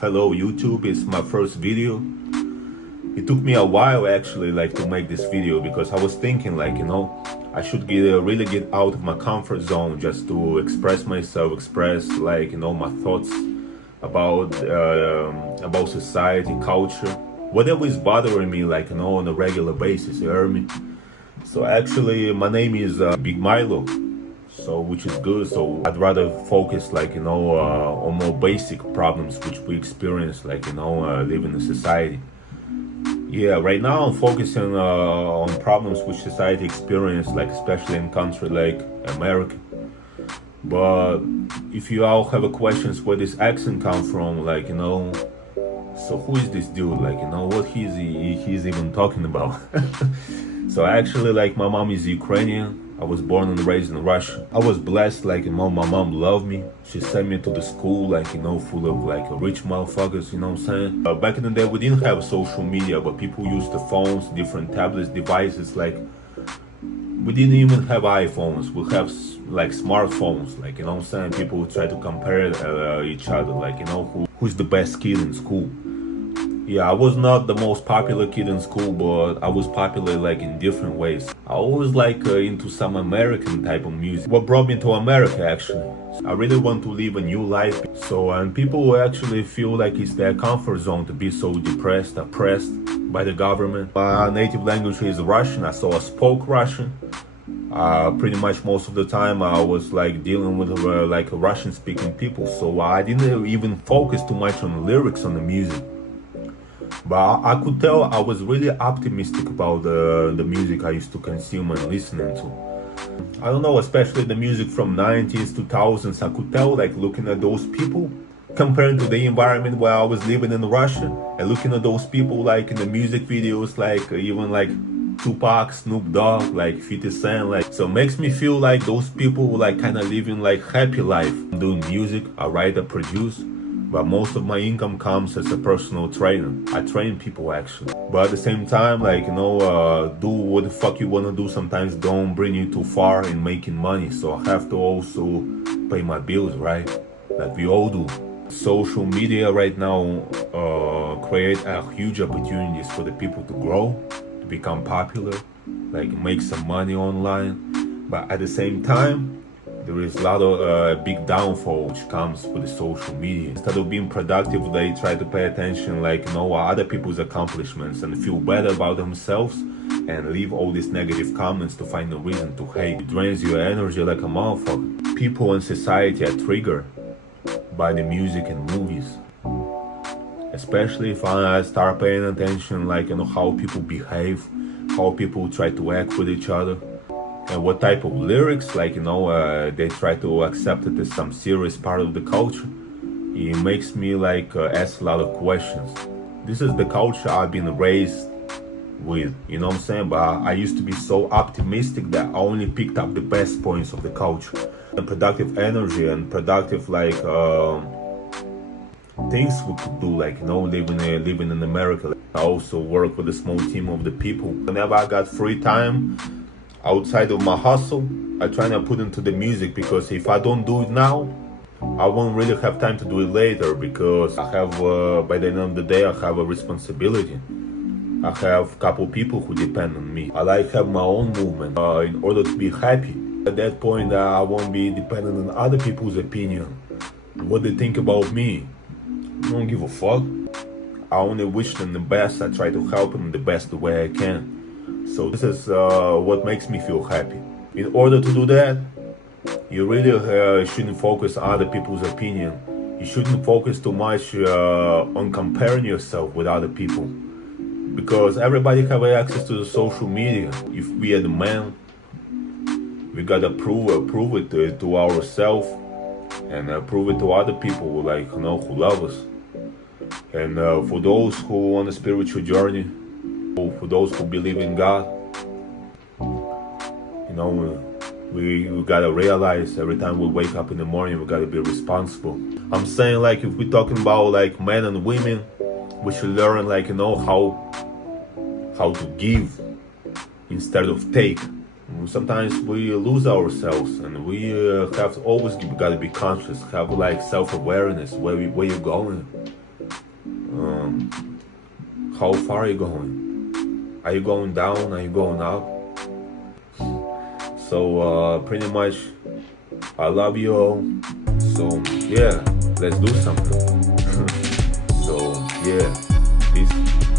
Hello YouTube, it's my first video. It took me a while actually to make this video because I was thinking I should really get out of my comfort zone just to express myself, express my thoughts about society, culture, whatever is bothering me on a regular basis, you hear me? So actually my name is Big Milo, so which is good. So I'd rather focus on more basic problems which we experience living in society. Yeah, right now I'm focusing on problems which society experience, especially in country like America. But if you all have a questions where this accent come from, so who is this dude, what he's even talking about? So actually, my mom is Ukrainian. I was born and raised in Russia. I was blessed, my mom loved me. She sent me to the school, full of rich motherfuckers, you know what I'm saying? Back in the day, we didn't have social media, but people used the phones, different tablets, devices, we didn't even have iPhones. We have smartphones, you know what I'm saying? People would try to compare each other, who's the best kid in school. Yeah, I was not the most popular kid in school, but I was popular in different ways. I always into some American type of music. What brought me to America actually, I really want to live a new life. So, and people actually feel like it's their comfort zone to be so depressed, oppressed by the government. My native language is Russian, so I spoke Russian. Pretty much most of the time I was dealing with Russian speaking people, so I didn't even focus too much on the lyrics on the music. But I could tell I was really optimistic about the music I used to consume and listening to. I don't know, especially the music from 90s, 2000s, I could tell looking at those people, comparing to the environment where I was living in Russia, and looking at those people in the music videos, even Tupac, Snoop Dogg, 50 Cent, so it makes me feel those people kind of living happy life. I'm doing music, I write, I produce, but most of my income comes as a personal trainer. I train people actually. But at the same time, do what the fuck you wanna do sometimes don't bring you too far in making money. So I have to also pay my bills, right? Like we all do. Social media right now create huge opportunities for the people to grow, to become popular, make some money online. But at the same time, there is a lot of big downfall which comes with the social media. Instead of being productive, they try to pay attention other people's accomplishments and feel better about themselves and leave all these negative comments to find a reason to hate. It drains your energy like a motherfucker. People in society are triggered by the music and movies. Especially if I start paying attention how people behave, how people try to act with each other, and what type of lyrics they try to accept it as some serious part of the culture. It makes me ask a lot of questions. This is the culture I've been raised with, you know what I'm saying? But I used to be so optimistic that I only picked up the best points of the culture. And productive energy and productive things we could do, living in America. I also work with a small team of the people. Whenever I got free time outside of my hustle, I try to put into the music, because if I don't do it now, I won't really have time to do it later, because I have, by the end of the day, I have a responsibility. I have a couple people who depend on me. I have my own movement in order to be happy. At that point, I won't be dependent on other people's opinion, what they think about me. I don't give a fuck. I only wish them the best. I try to help them the best the way I can. So this is what makes me feel happy. In order to do that, you really shouldn't focus on other people's opinion. You shouldn't focus too much on comparing yourself with other people, because everybody have access to the social media. If we are the man, we gotta prove it to ourselves, and prove it to other people who love us. And for those who on a spiritual journey, for those who believe in God, we gotta realize every time we wake up in the morning, we gotta be responsible. I'm saying if we're talking about men and women, we should learn how to give instead of take. Sometimes we lose ourselves, and we have to always gotta be conscious, have self-awareness where you're going. How far are you going? Are you going down? Are you going up? So pretty much, I love you all. So yeah, let's do something. So yeah, peace.